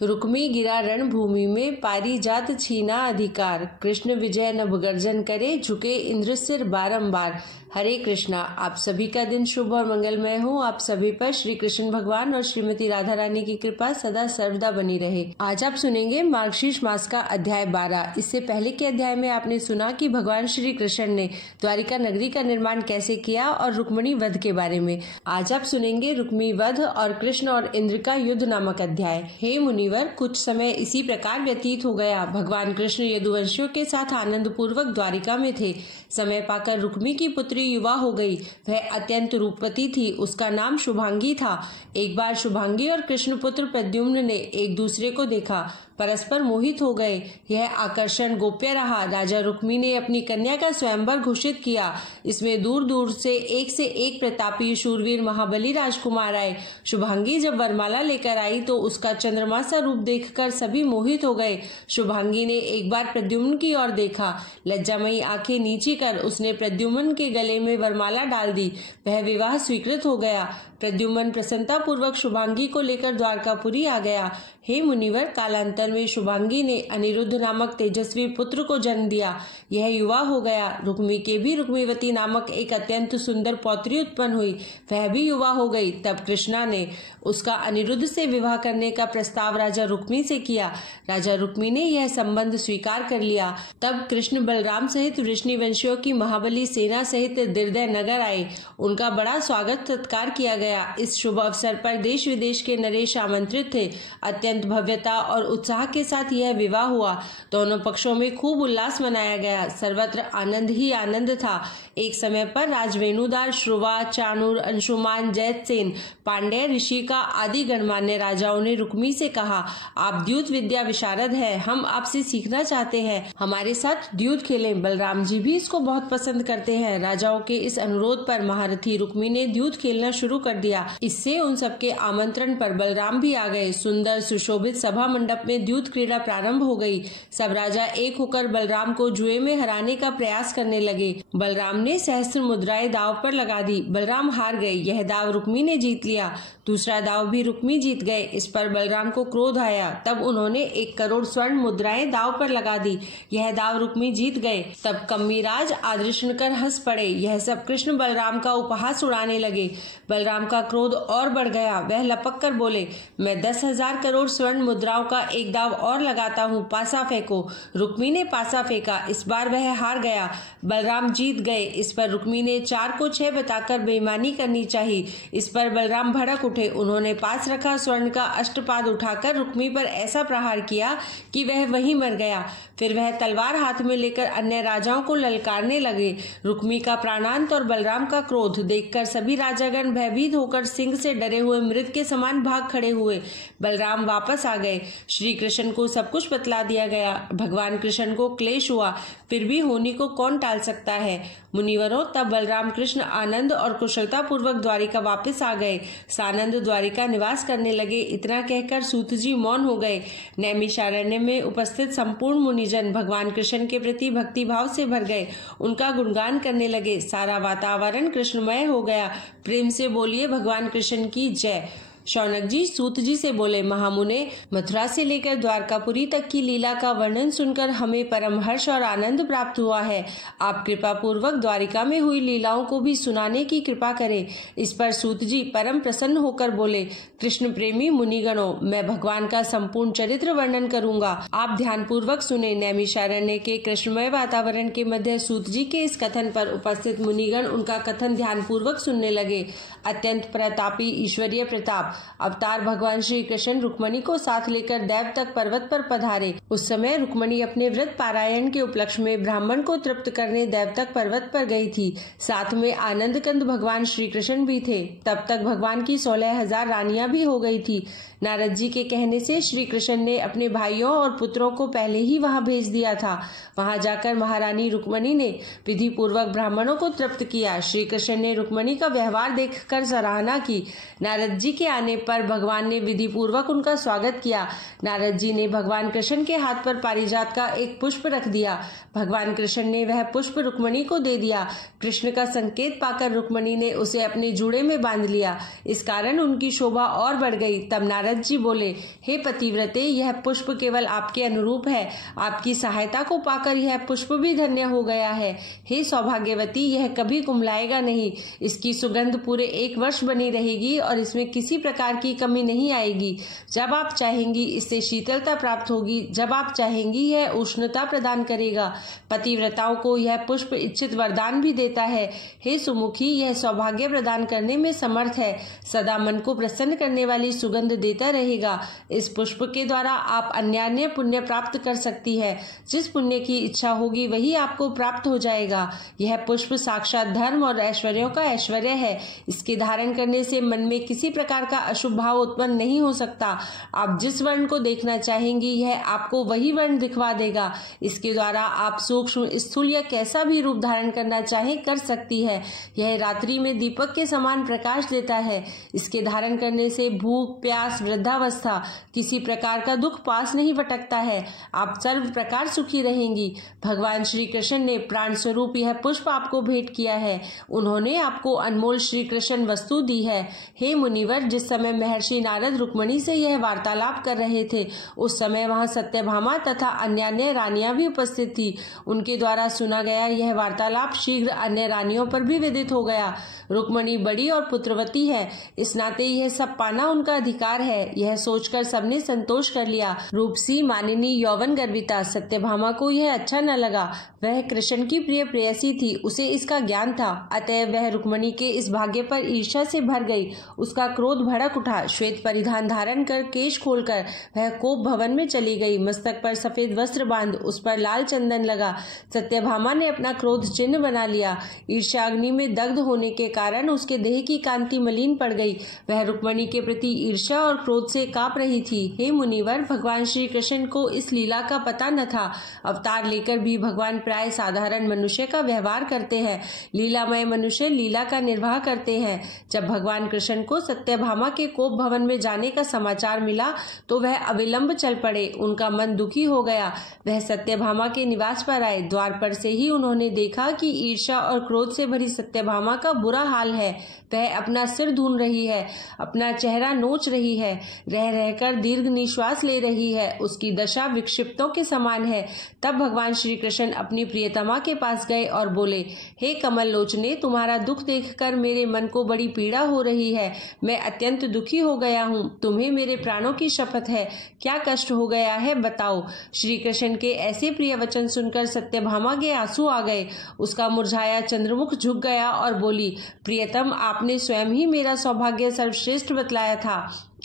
रुक्मी गिरा रणभूमि में, पारिजात छीना अधिकार। कृष्ण विजय नभ गर्जन करे, झुके इंद्र सिर बारंबार। हरे कृष्णा। आप सभी का दिन शुभ और मंगलमय हो। आप सभी पर श्री कृष्ण भगवान और श्रीमती राधा रानी की कृपा सदा सर्वदा बनी रहे। आज आप सुनेंगे मार्गशीर्ष मास का अध्याय 12। इससे पहले के अध्याय में आपने सुना कि भगवान श्री कृष्ण ने द्वारिका नगरी का निर्माण कैसे किया और रुक्मिणी वध के बारे में। आज आप सुनेंगे रुक्मिणी वध और कृष्ण और इंद्र का युद्ध नामक अध्याय। हे मुनिवर, कुछ समय इसी प्रकार व्यतीत हो गया। भगवान कृष्ण यदुवंशियों के साथ आनंद पूर्वक द्वारिका में थे। समय पाकर रुक्मी की पुत्री युवा हो गई। वह अत्यंत रूपवती थी। उसका नाम शुभांगी था। एक बार शुभांगी और कृष्ण पुत्र प्रद्युम्न ने एक दूसरे को देखा, परस्पर मोहित हो गए। यह आकर्षण गोप्य रहा। राजा रुक्मी ने अपनी कन्या का स्वयंवर घोषित किया। इसमें दूर दूर से एक प्रतापी शूरवीर महाबली राजकुमार आए। शुभांगी जब वरमाला लेकर आई तो उसका चंद्रमा सा रूप देखकर सभी मोहित हो गए। शुभांगी ने एक बार प्रद्युम्न की ओर देखा। लज्जामयी आंखें नीची कर उसने प्रद्युम्न के गले में वरमाला डाल दी। वह विवाह स्वीकृत हो गया। प्रद्युम्न प्रसन्नता पूर्वक शुभांगी को लेकर द्वारकापुरी आ गया। हे मुनिवर, कालांतर में शुभांगी ने अनिरुद्ध नामक तेजस्वी पुत्र को जन्म दिया। यह युवा हो गया। रुक्मी के भी रुक्मीवती नामक एक अत्यंत सुंदर पौत्री उत्पन्न हुई। वह भी युवा हो गई। तब कृष्णा ने उसका अनिरुद्ध से विवाह करने का प्रस्ताव राजा रुक्मी से किया। राजा रुक्मी ने यह संबंध स्वीकार कर लिया। तब कृष्ण बलराम सहित वृष्णिवंशियों की महाबली सेना सहित दिर्दय नगर आए। उनका बड़ा स्वागत सत्कार किया गया। इस शुभ अवसर पर देश विदेश के नरेश आमंत्रित थे। अत्यंत भव्यता और उत्साह के साथ यह विवाह हुआ। दोनों पक्षों में खूब उल्लास मनाया गया। सर्वत्र आनंद ही आनंद था। एक समय पर राजवेणुदार, श्रुवा, चाणूर, अंशुमान, जैतसेन, पांड्य, ऋषिका आदि गणमान्य राजाओं ने रुक्मी से कहा, आप द्यूत विद्या विशारद है, हम आपसे सीखना चाहते हैं। हमारे साथ द्यूत खेलें। बलराम जी भी इसको बहुत पसंद करते हैं। राजाओं के इस अनुरोध पर महारथी रुक्मी ने द्यूत खेलना शुरू कर दिया। इससे उन सबके आमंत्रण पर बलराम भी आ गए। सुंदर सुशोभित सभा मंडप में द्यूत क्रीड़ा प्रारंभ हो गई। सब राजा एक होकर बलराम को जुए में हराने का प्रयास करने लगे। बलराम ने सहस्त्र मुद्राएं दाव पर लगा दी। बलराम हार गए। यह दाव रुक्मी ने जीत लिया। दूसरा दाव भी रुक्मी जीत गए। इस पर बलराम को क्रोध आया। तब उन्होंने 1 करोड़ स्वर्ण मुद्राएं दाव पर लगा दी। यह दाव रुक्मी जीत गए। तब कम्मीराज आदृशन कर हंस पड़े। यह सब कृष्ण बलराम का उपहास उड़ाने लगे। बलराम का क्रोध और बढ़ गया। वह लपक कर बोले, मैं 10,000 करोड़ स्वर्ण मुद्राओं का एक दाव और लगाता हूँ, पासा फेंको। रुक्मी ने पासा फेंका। इस बार वह हार गया। बलराम जीत गए। इस पर रुक्मी ने 4 को 6 बताकर बेईमानी करनी चाहिए। इस पर बलराम भड़क उठे। उन्होंने पास रखा स्वर्ण का अष्टपाद उठाकर रुक्मी पर ऐसा प्रहार किया कि वह वहीं मर गया। फिर वह तलवार हाथ में लेकर अन्य राजाओं को ललकारने लगे। रुक्मी का प्राणांत और बलराम का क्रोध देखकर सभी राजागण भयभीत होकर सिंह से डरे हुए मृग के समान भाग खड़े हुए। बलराम वापस आ गए। श्री कृष्ण को सब कुछ बतला दिया गया। भगवान कृष्ण को क्लेश हुआ, फिर भी होनी को कौन टाल सकता है। मुनिवरों, तब बलराम कृष्ण आनंद और कुशलता पूर्वक द्वारिका वापस आ गए। सानंद द्वारिका निवास करने लगे। इतना कहकर सूत जी मौन हो गए। नैमिषारण्य में उपस्थित संपूर्ण मुनिजन भगवान कृष्ण के प्रति भक्ति भाव से भर गए। उनका गुणगान करने लगे। सारा वातावरण कृष्णमय हो गया। प्रेम से बोलिए भगवान कृष्ण की जय। शौनक जी सूत जी से बोले, महामुने, मथुरा से लेकर द्वारकापुरी तक की लीला का वर्णन सुनकर हमें परम हर्ष और आनंद प्राप्त हुआ है। आप कृपा पूर्वक द्वारिका में हुई लीलाओं को भी सुनाने की कृपा करें। इस पर सूत जी परम प्रसन्न होकर बोले, कृष्ण प्रेमी मुनिगणों, मैं भगवान का संपूर्ण चरित्र वर्णन करूंगा। आप ध्यान पूर्वक सुने। नैमिषारण्य के कृष्णमय वातावरण के मध्य सूत जी के इस कथन पर उपस्थित मुनिगण उनका कथन ध्यान पूर्वक सुनने लगे। अत्यंत प्रतापी ईश्वरीय प्रताप अवतार भगवान श्री कृष्ण रुक्मणी को साथ लेकर दैवतक पर्वत पर पधारे। उस समय रुक्मणी अपने व्रत पारायण के उपलक्ष्य में ब्राह्मण को तृप्त करने दैवतक पर्वत पर गई थी। साथ में आनंद कंद भगवान श्री कृष्ण भी थे। तब तक भगवान की 16,000 रानियां भी हो गई थी। नारद जी के कहने से श्री कृष्ण ने अपने भाइयों और पुत्रों को पहले ही वहां भेज दिया था। वहां जाकर महारानी रुक्मणी ने विधि पूर्वक ब्राह्मणों को तृप्त किया। श्री कृष्ण ने रुक्मणी का व्यवहार देखकर सराहना की। नारद जी के आने पर भगवान ने विधि पूर्वक उनका स्वागत किया। नारद जी ने भगवान कृष्ण के हाथ पर पारिजात का एक पुष्प रख दिया। भगवान कृष्ण ने वह पुष्प रुक्मणी को दे दिया। कृष्ण का संकेत पाकर रुक्मणी ने उसे अपने जूड़े में बांध लिया। इस कारण उनकी शोभा और बढ़ गई। तब नारद नारद जी बोले, हे पतिव्रते, यह पुष्प केवल आपके अनुरूप है। आपकी सहायता को पाकर यह पुष्प भी धन्य हो गया है। हे सौभाग्यवती, यह कभी कुम्हलाएगा नहीं। इसकी सुगंध पूरे 1 वर्ष बनी रहेगी और इसमें किसी प्रकार की कमी नहीं आएगी। जब आप चाहेंगी इससे शीतलता प्राप्त होगी, जब आप चाहेंगी यह उष्णता प्रदान करेगा। पतिव्रताओं को यह पुष्प इच्छित वरदान भी देता है। हे सुमुखी, यह सौभाग्य प्रदान करने में समर्थ है। सदा मन को प्रसन्न करने वाली सुगंध देता रहेगा। इस पुष्प के द्वारा आप अन्यान्य पुण्य प्राप्त कर सकती है। जिस पुण्य की इच्छा होगी वही आपको प्राप्त हो जाएगा। यह पुष्प साक्षात धर्म और ऐश्वर्यों का ऐश्वर्य है। इसके धारण करने से मन में किसी प्रकार का अशुभ भाव उत्पन्न नहीं हो सकता। आप जिस वर्ण को देखना चाहेंगी यह आपको वही वर्ण दिखवा देगा। इसके द्वारा आप सूक्ष्म, स्थूल या कैसा भी रूप धारण करना चाहे कर सकती है। यह रात्रि में दीपक के समान प्रकाश देता है। इसके धारण करने से भूख, प्यास, वृद्धावस्था, किसी प्रकार का दुख पास नहीं भटकता है। आप सर्व प्रकार सुखी रहेंगी। भगवान श्री कृष्ण ने प्राण स्वरूप यह पुष्प आपको भेंट किया है। उन्होंने आपको अनमोल श्री कृष्ण वस्तु दी है। हे मुनिवर, जिस समय महर्षि नारद रुक्मिणी से यह वार्तालाप कर रहे थे उस समय वहां सत्यभामा तथा अन्य रानियां भी उपस्थित थी। उनके द्वारा सुना गया यह वार्तालाप शीघ्र अन्य रानियों पर भी विदित हो गया। रुक्मिणी बड़ी और पुत्रवती है, इस नाते यह सब पाना उनका अधिकार है। यह सोचकर सबने संतोष कर लिया। रूपसी, मानिनी, यौवन गर्विता सत्यभामा को यह अच्छा न लगा। वह कृष्ण की प्रिय प्रेयसी थी, उसे इसका ज्ञान था। अतएव वह रुक्मिणी के इस भाग्य पर ईर्ष्या से भर गई। उसका क्रोध भड़क उठा। श्वेत परिधान धारण कर, केश खोलकर वह कोप भवन में चली गई। मस्तक पर सफेद वस्त्र बांध उस पर लाल चंदन लगा। सत्यभामा ने अपना क्रोध चिन्ह बना लिया। ईर्ष्या अग्नि में दग्ध होने के कारण उसके देह की कांति मलिन पड़ गई। वह रुक्मिणी के प्रति ईर्ष्या और क्रोध से कांप रही थी। हे मुनिवर, भगवान श्री कृष्ण को इस लीला का पता न था। अवतार लेकर भी भगवान प्राय साधारण मनुष्य का व्यवहार करते हैं। लीलामय मनुष्य लीला का निर्वाह करते हैं। जब भगवान कृष्ण को सत्यभामा के कोप भवन में जाने का समाचार मिला तो वह अविलंब चल पड़े। उनका मन दुखी हो गया। वह सत्यभामा के निवास पर आए। द्वार पर से ही उन्होंने देखा कि ईर्ष्या और क्रोध से भरी सत्यभामा का बुरा हाल है। वह अपना सिर धून रही है, अपना चेहरा नोच रही है, रह रहकर दीर्घ निश्वास ले रही है। उसकी दशा विक्षिप्तों के समान है। तब भगवान श्री कृष्ण अपनी प्रियतमा के पास गए और बोले, हे कमल लोचने, तुम्हारा दुख देखकर मेरे मन को बड़ी पीड़ा हो रही है। मैं अत्यंत दुखी हो गया हूँ। तुम्हें मेरे प्राणों की शपथ है, क्या कष्ट हो गया है बताओ। श्री कृष्ण के ऐसे प्रिय वचन सुनकर सत्यभामा के आंसू आ गए। उसका मुरझाया चंद्रमुख झुक गया और बोली, प्रियतम, आपने स्वयं ही मेरा सौभाग्य सर्वश्रेष्ठ बतलाया था।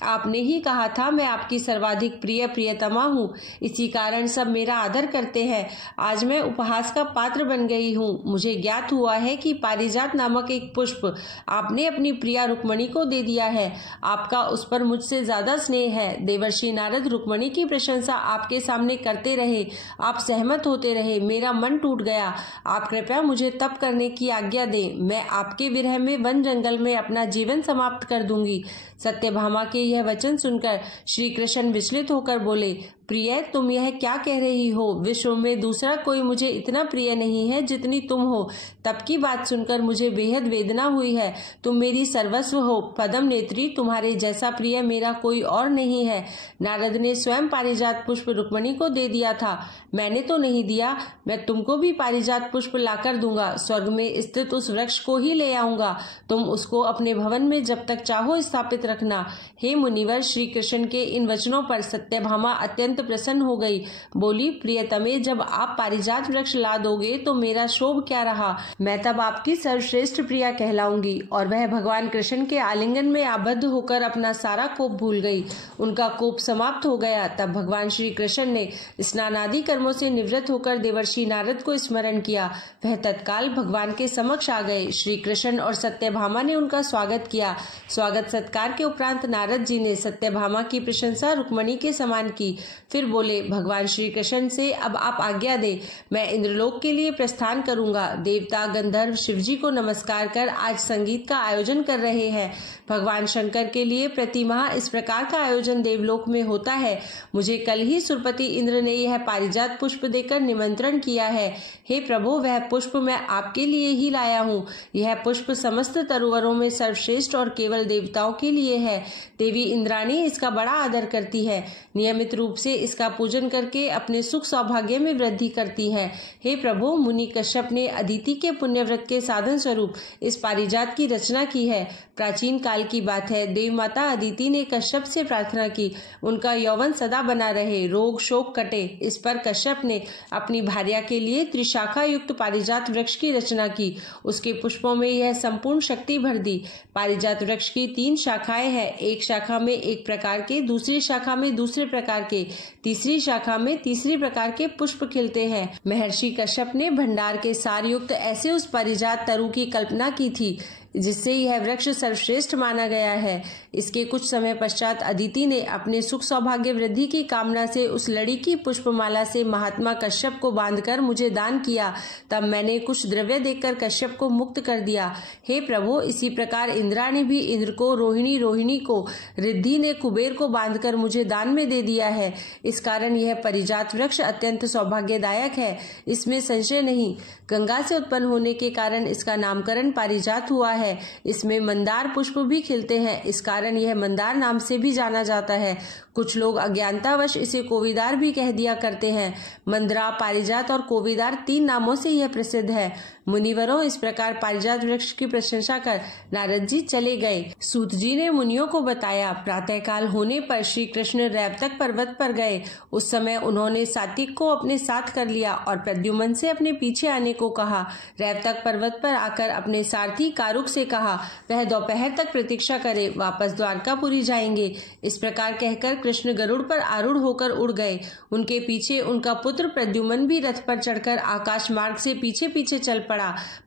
आपने ही कहा था मैं आपकी सर्वाधिक प्रिय प्रियतमा हूँ। इसी कारण सब मेरा आदर करते हैं। आज मैं उपहास का पात्र बन गई हूँ। मुझे ज्ञात हुआ है कि पारिजात नामक एक पुष्प आपने अपनी प्रिया रुक्मिणी को दे दिया है। आपका उस पर मुझसे ज्यादा स्नेह है। देवर्षि नारद रुक्मिणी की प्रशंसा आपके सामने करते रहे। आप सहमत होते रहे। मेरा मन टूट गया। आप कृपया मुझे तप करने की आज्ञा दें। मैं आपके विरह में वन जंगल में अपना जीवन समाप्त कर दूंगी। सत्यभामा के यह वचन सुनकर श्री कृष्ण विचलित होकर बोले, प्रिय, तुम यह क्या कह रही हो। विश्व में दूसरा कोई मुझे इतना प्रिय नहीं है जितनी तुम हो। तब की बात सुनकर मुझे बेहद वेदना हुई है। तुम मेरी सर्वस्व हो। पदम नेत्री, तुम्हारे जैसा प्रिय मेरा कोई और नहीं है। नारद ने स्वयं पारिजात पुष्प रुक्मिणी को दे दिया था। मैंने तो नहीं दिया। मैं तुमको भी पारिजात पुष्प लाकर दूंगा। स्वर्ग में स्थित उस वृक्ष को ही ले आऊंगा। तुम उसको अपने भवन में जब तक चाहो स्थापित रखना। हे मुनिवर, श्री कृष्ण के इन वचनों पर सत्यभामा अत्यंत प्रसन्न हो गई। बोली, प्रियतमे, जब आप पारिजात वृक्ष ला दोगे तो मेरा शोभ क्या रहा। मैं तब आपकी सर्वश्रेष्ठ प्रिया कहलाऊंगी। और वह भगवान कृष्ण के आलिंगन में आबद्ध होकर अपना सारा कोप भूल गई। उनका कोप समाप्त हो गया। तब भगवान श्री कृष्ण ने स्नान आदि कर्मों से निवृत्त होकर देवर्षि नारद को स्मरण किया। वह तत्काल भगवान के समक्ष आ गए। श्री कृष्ण और सत्यभामा ने उनका स्वागत किया। स्वागत सत्कार के उपरांत नारद जी ने सत्यभामा की प्रशंसा रुक्मिणी के समान की। फिर बोले, भगवान श्री कृष्ण से अब आप आज्ञा दे, मैं इंद्रलोक के लिए प्रस्थान करूंगा। देवता गंधर्व शिवजी को नमस्कार कर आज संगीत का आयोजन कर रहे हैं। भगवान शंकर के लिए प्रतिमाह इस प्रकार का आयोजन देवलोक में होता है। मुझे कल ही सुरपति इंद्र ने यह पारिजात पुष्प देकर निमंत्रण किया है। हे प्रभु, वह पुष्प मैं आपके लिए ही लाया हूँ। यह पुष्प समस्त तरुवरों में सर्वश्रेष्ठ और केवल देवताओं के लिए किए हैं। देवी इंद्राणी इसका बड़ा आदर करती है, नियमित रूप से इसका पूजन करके अपने सुख सौभाग्य में वृद्धि करती है। हे प्रभु, मुनि कश्यप ने अदिति के पुण्यव्रत के साधन स्वरूप इस पारिजात की रचना की है। प्राचीन काल की बात है, देव माता अदिति ने कश्यप से प्रार्थना की, उनका यौवन सदा बना रहे, रोग शोक कटे। इस पर कश्यप ने अपनी भार्या के लिए त्रिशाखा युक्त पारिजात वृक्ष की रचना की। उसके पुष्पों में यह संपूर्ण शक्ति भर दी। पारिजात वृक्ष की 3 शाखाएं हैं, एक शाखा में एक प्रकार के, दूसरी शाखा में दूसरे प्रकार के, तीसरी शाखा में तीसरी प्रकार के पुष्प खिलते हैं। महर्षि कश्यप ने भंडार के सार युक्त ऐसे उस पारिजात तरु की कल्पना की थी जिससे यह वृक्ष सर्वश्रेष्ठ माना गया है। इसके कुछ समय पश्चात अदिति ने अपने सुख सौभाग्य वृद्धि की कामना से उस लड़ी की पुष्पमाला से महात्मा कश्यप को बांधकर मुझे दान किया। तब मैंने कुछ द्रव्य देकर कश्यप को मुक्त कर दिया। हे प्रभु, इसी प्रकार इंद्रा ने भी इंद्र को, रोहिणी को, रिद्धि ने कुबेर को बांधकर मुझे दान में दे दिया है। इस कारण यह परिजात वृक्ष अत्यंत सौभाग्यदायक है, इसमें संशय नहीं। गंगा से उत्पन्न होने के कारण इसका नामकरण पारिजात हुआ है। इसमें मंदार पुष्प भी खिलते हैं, इस कारण यह मंदार नाम से भी जाना जाता है। कुछ लोग अज्ञानतावश इसे कोविदार भी कह दिया करते हैं। मंदरा, पारिजात और कोविदार 3 नामों से यह प्रसिद्ध है। मुनिवरों, इस प्रकार पारिजात वृक्ष की प्रशंसा कर नारद जी चले गए। सूत जी ने मुनियों को बताया। प्रातःकाल होने पर श्री कृष्ण रैवतक पर्वत पर गए। उस समय उन्होंने सात्विक को अपने साथ कर लिया और प्रद्युम्न से अपने पीछे आने को कहा। रैवतक पर्वत पर आकर अपने सारथी कारुक से कहा वह दोपहर तक प्रतीक्षा करे, वापस द्वारकापुरी जाएंगे। इस प्रकार कहकर कृष्ण गरुड़ पर आरूढ़ होकर उड़ गए। उनके पीछे उनका पुत्र प्रद्युम्न भी रथ पर चढ़कर आकाश मार्ग से पीछे पीछे चल पड़ा।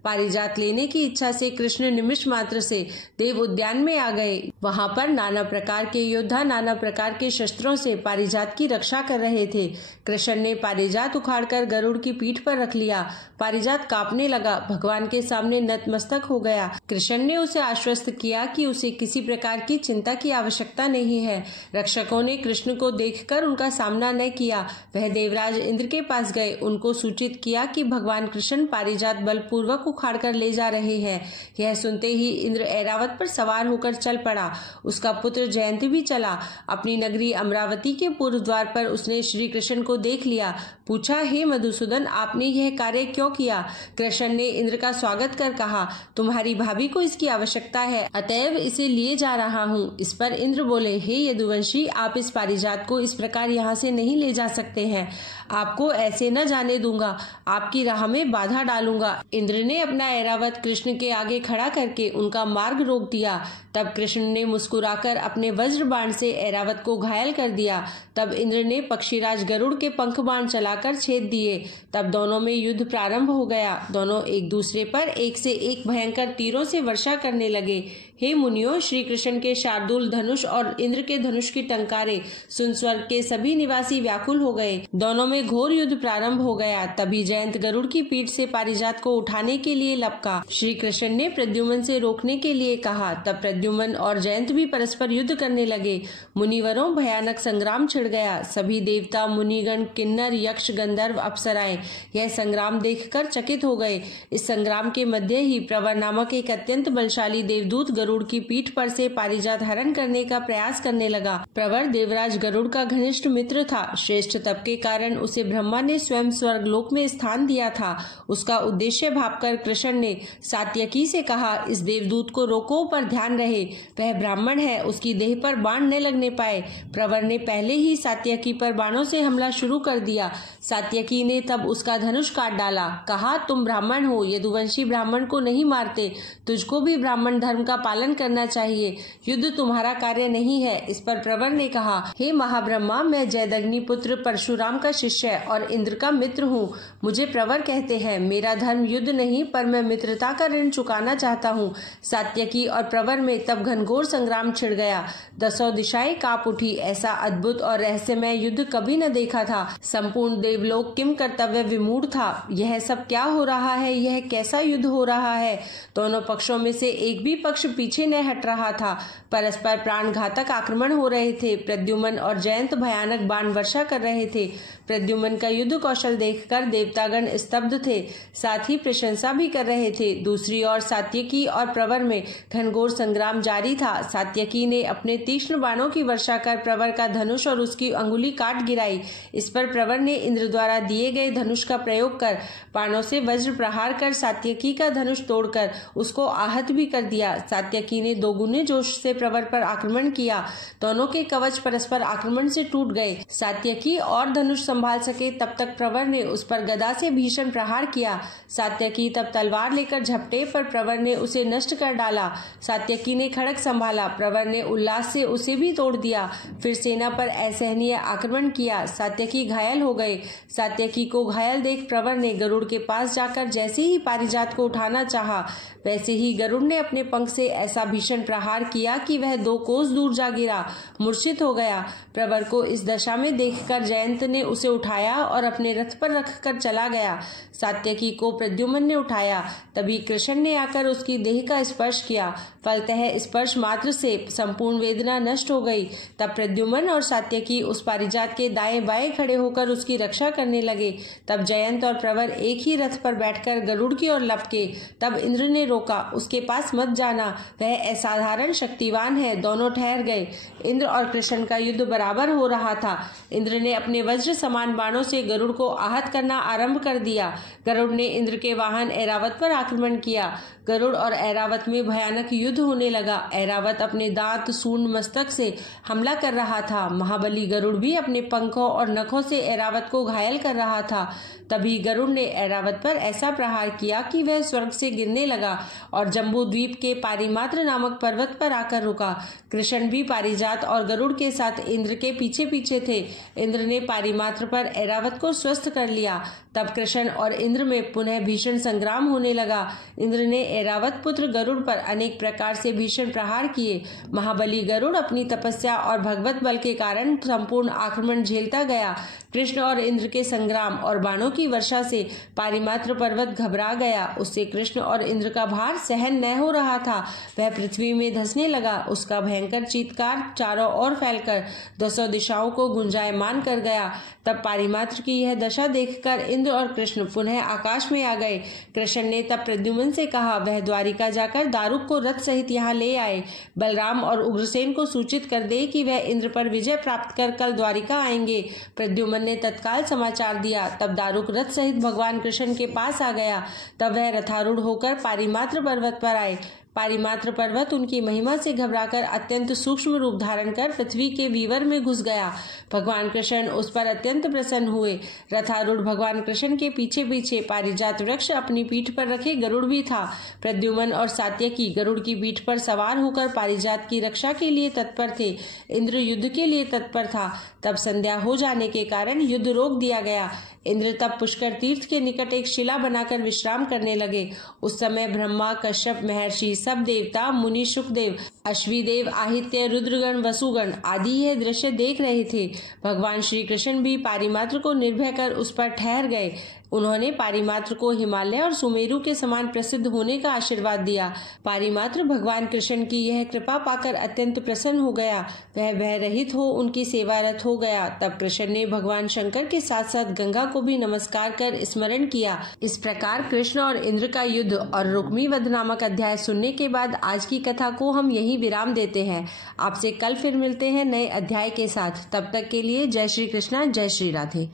पारिजात लेने की इच्छा से कृष्ण निमिष मात्र से देव उद्यान में आ गए। वहां पर नाना प्रकार के योद्धा नाना प्रकार के शस्त्रों से पारिजात की रक्षा कर रहे थे। कृष्ण ने पारिजात उखाड़कर गरुड़ की पीठ पर रख लिया। पारिजात कांपने लगा, भगवान के सामने नतमस्तक हो गया। कृष्ण ने उसे आश्वस्त किया कि उसे किसी प्रकार की चिंता की आवश्यकता नहीं है। रक्षकों ने कृष्ण को देखकर उनका सामना न किया। वह देवराज इंद्र के पास गए, उनको सूचित किया कि भगवान कृष्ण पारिजात बलपूर्वक उखाड़कर ले जा रहे हैं। यह सुनते ही इंद्र ऐरावत पर सवार होकर चल पड़ा। उसका पुत्र जयंत भी चला। अपनी नगरी अमरावती के पूर्व द्वार पर उसने श्री कृष्ण को देख लिया। पूछा, हे मधुसूदन, आपने यह कार्य क्यों किया? कृष्ण ने इंद्र का स्वागत कर कहा, तुम्हारी भाभी को इसकी आवश्यकता है, अतएव इसे लिए जा रहा हूँ। इस पर इंद्र बोले, हे यदुवंशी, आप इस पारिजात को इस प्रकार यहाँ से नहीं ले जा सकते हैं। आपको ऐसे न जाने दूंगा, आपकी राह में बाधा डालूंगा। इंद्र ने अपना ऐरावत कृष्ण के आगे खड़ा करके उनका मार्ग रोक दिया। तब कृष्ण ने मुस्कुराकर अपने वज्र बाण से ऐरावत को घायल कर दिया। तब इंद्र ने पक्षीराज गरुड़ के पंख बाण चलाकर छेद दिए। तब दोनों में युद्ध प्रारंभ हो गया। दोनों एक दूसरे पर एक से एक भयंकर तीरों से वर्षा करने लगे। हे मुनियों, श्री कृष्ण के शार्दूल धनुष और इंद्र के धनुष की टंकारे सुन स्वर्ग के सभी निवासी व्याकुल हो गए। दोनों में घोर युद्ध प्रारंभ हो गया। तभी जयंत गरुड़ की पीठ से पारिजात को उठाने के लिए लपका। श्री कृष्ण ने प्रद्युम्न से रोकने के लिए कहा। तब प्रद्युम्न और जयंत भी परस्पर युद्ध करने लगे। मुनिवरों, भयानक संग्राम छिड़ गया। सभी देवता, मुनिगण, किन्नर, यक्ष, गंधर्व, अप्सराएं यह संग्राम देखकर चकित हो गए। इस संग्राम के मध्य ही प्रवर नामक एक अत्यंत बलशाली देवदूत गरुड़ की पीठ पर से पारिजात हरण करने का प्रयास करने लगा। प्रवर देवराज गरुड़ का घनिष्ठ मित्र था। श्रेष्ठ तप के कारण उसे ब्रह्मा ने स्वयं स्वर्गलोक में स्थान दिया था। उसका उद्देश्य भांपकर कृष्ण ने सात्यकी से कहा, इस देवदूत को रोको, पर ध्यान रहे, वह ब्राह्मण है, उसकी देह पर बाण न लगने पाए। प्रवर ने पहले ही सात्यकी पर बाणों से हमला शुरू कर दिया। सात्यकी ने तब उसका धनुष काट डाला। कहा, तुम ब्राह्मण हो, यदुवंशी ब्राह्मण को नहीं मारते, तुझको भी ब्राह्मण धर्म का पालन करना चाहिए। युद्ध तुम्हारा कार्य नहीं है। इस पर प्रवर ने कहा, हे महाब्रह्मा, मैं जयदग्नि पुत्र परशुराम का शिष्य और इंद्र का मित्र हूँ। मुझे प्रवर कहते हैं। मेरा धर्म युद्ध नहीं, पर मैं मित्रता का ऋण चुकाना चाहता हूँ। सात्यकी और प्रवर में तब घनघोर संग्राम छिड़ गया। 10 दिशाएं कांप उठी। ऐसा अद्भुत और रहस्यमय युद्ध कभी न देखा था। संपूर्ण देवलोक किम कर्तव्य विमूढ़ था। यह सब क्या हो रहा है? यह कैसा युद्ध हो रहा है? दोनों पक्षों में से एक भी पक्ष पीछे न हट रहा था। परस्पर प्राणघातक आक्रमण हो रहे थे। प्रद्युम्न और जयंत भयानक बाण वर्षा कर रहे थे। प्रद्युम्न का युद्ध कौशल देखकर देवतागण स्तब्ध थे, साथ ही प्रशंसा भी कर रहे थे। दूसरी ओर सात्यकी और प्रवर में घनघोर संग्राम जारी था। सात्यकी ने अपने तीक्ष्ण बाणों की वर्षा कर प्रवर का धनुष और उसकी अंगुली काट गिराई। इस पर प्रवर ने इंद्र द्वारा दिए गए धनुष का प्रयोग कर बाणों से वज्र प्रहार कर सात्यकी का धनुष तोड़कर उसको आहत भी कर दिया। सात्यकी ने दोगुने जोश से प्रवर पर आक्रमण किया। दोनों के कवच परस्पर आक्रमण से टूट गए। सात्यकी और धनुष संभाल सके तब तक प्रवर ने उस पर गदा से भीषण प्रहार किया। सात्यकी तब तलवार लेकर झपटे पर प्रवर ने उसे नष्ट कर डाला। सात्यकी ने खड़ग संभाला। प्रवर ने उल्लास से उसे भी तोड़ दिया। फिर सेना पर असहनीय आक्रमण किया। सात्यकी घायल हो गए। सात्यकी को घायल देख प्रवर ने गरुड़ के पास जाकर जैसे ही पारिजात को उठाना चाहा, वैसे ही गरुड़ ने अपने पंख से ऐसा भीषण प्रहार किया कि वह 2 कोस दूर जा गिरा, मूर्छित हो गया। प्रवर को इस दशा में देखकर जयंत ने उसे उठाया और अपने रथ पर रखकर चला गया। सात्यकी को प्रद्युम्न ने उठाया। तभी कृष्ण ने आकर उसकी देह का स्पर्श किया। फलतः स्पर्श मात्र से संपूर्ण वेदना नष्ट हो गई। तब प्रद्युम्न और सात्यकी उस पारिजात के दाएं बाएं खड़े होकर उसकी रक्षा करने लगे। तब जयंत और प्रवर एक ही रथ पर बैठकर गरुड़ की ओर लपके। तब इंद्र ने रोका, उसके पास मत जाना, वह असाधारण शक्तिवान है। दोनों ठहर गए। इंद्र और कृष्ण का युद्ध बराबर हो रहा था। इंद्र ने अपने वज्र समान बाणों से गरुड़ को आहत करना आरंभ कर दिया। गरुड़ ने इंद्र के वाहन ऐरावत पर आक्रमण किया। गरुड़ और ऐरावत में भयानक युद्ध होने लगा। ऐरावत अपने दांत सूंड मस्तक से हमला कर रहा था। महाबली गरुड़ भी अपने पंखों और नखों से ऐरावत को घायल कर रहा था। तभी गरुड़ ने ऐरावत पर ऐसा प्रहार किया कि वह स्वर्ग से गिरने लगा और जम्बू द्वीप के पारिमात्र नामक पर्वत पर आकर रुका। कृष्ण भी पारिजात और गरुड़ के साथ इंद्र के पीछे पीछे थे। इंद्र ने पारिमात्र पर ऐरावत को स्वस्थ कर लिया। तब कृष्ण और इंद्र में पुनः भीषण संग्राम होने लगा। इंद्र ने ऐरावत पुत्र गरुड़ पर अनेक प्रकार से भीषण प्रहार किए। महाबली गरुड़ अपनी तपस्या और भगवत बल के कारण संपूर्ण आक्रमण झेलता गया। कृष्ण और इंद्र के संग्राम और बाणों की वर्षा से पारिमात्र पर्वत घबरा गया। उससे कृष्ण और इंद्र का भार सहन न हो रहा था। वह पृथ्वी में धंसने लगा। उसका भयंकर चीत्कार चारों ओर फैलकर 200 दिशाओं को गुंजायमान कर गया। तब पारिमात्र की यह दशा देखकर इंद्र और कृष्ण पुनः आकाश में आ गए। कृष्ण ने तब प्रद्युम्न से कहा, वह द्वारिका जाकर दारुक को रथ सहित यहाँ ले आए। बलराम और उग्रसेन को सूचित कर दे कि वह इंद्र पर विजय प्राप्त कर कल द्वारिका आएंगे। प्रद्युम्न ने तत्काल समाचार दिया। तब दारुक रथ सहित भगवान कृष्ण के पास आ गया। तब वह रथारूढ़ होकर पारिमात्र पर्वत पर आए। पारिमात्र पर्वत उनकी महिमा से घबराकर अत्यंत सूक्ष्म रूप धारण कर पृथ्वी के वीवर में घुस गया। भगवान कृष्ण उस पर अत्यंत प्रसन्न हुए। रथारूढ़ भगवान कृष्ण के पीछे पीछे पारिजात वृक्ष अपनी पीठ पर रखे गरुड़ भी था। प्रद्युम्न और सात्यकी गरुड़ की पीठ पर सवार होकर पारिजात की रक्षा के लिए तत्पर थे। इंद्र युद्ध के लिए तत्पर था। तब संध्या हो जाने के कारण युद्ध रोक दिया गया। इंद्र तब पुष्कर तीर्थ के निकट एक शिला बनाकर विश्राम करने लगे। उस समय ब्रह्मा, कश्यप महर्षि, सब देवता, मुनि, शुकदेव, अश्विदेव, आहित्य, रुद्रगण, वसुगण आदि यह दृश्य देख रहे थे। भगवान श्री कृष्ण भी पारिमात्र को निर्भय कर उस पर ठहर गए। उन्होंने पारिमात्र को हिमालय और सुमेरु के समान प्रसिद्ध होने का आशीर्वाद दिया। पारिमात्र भगवान कृष्ण की यह कृपा पाकर अत्यंत प्रसन्न हो गया। वह भय रहित हो उनकी सेवारत हो गया। तब कृष्ण ने भगवान शंकर के साथ साथ गंगा को भी नमस्कार कर स्मरण किया। इस प्रकार कृष्ण और इंद्र का युद्ध और रुक्मी वध नामक अध्याय सुनने के बाद आज की कथा को हम यही विराम देते हैं। आपसे कल फिर मिलते हैं नए अध्याय के साथ। तब तक के लिए जय श्री कृष्णा, जय श्री राधे।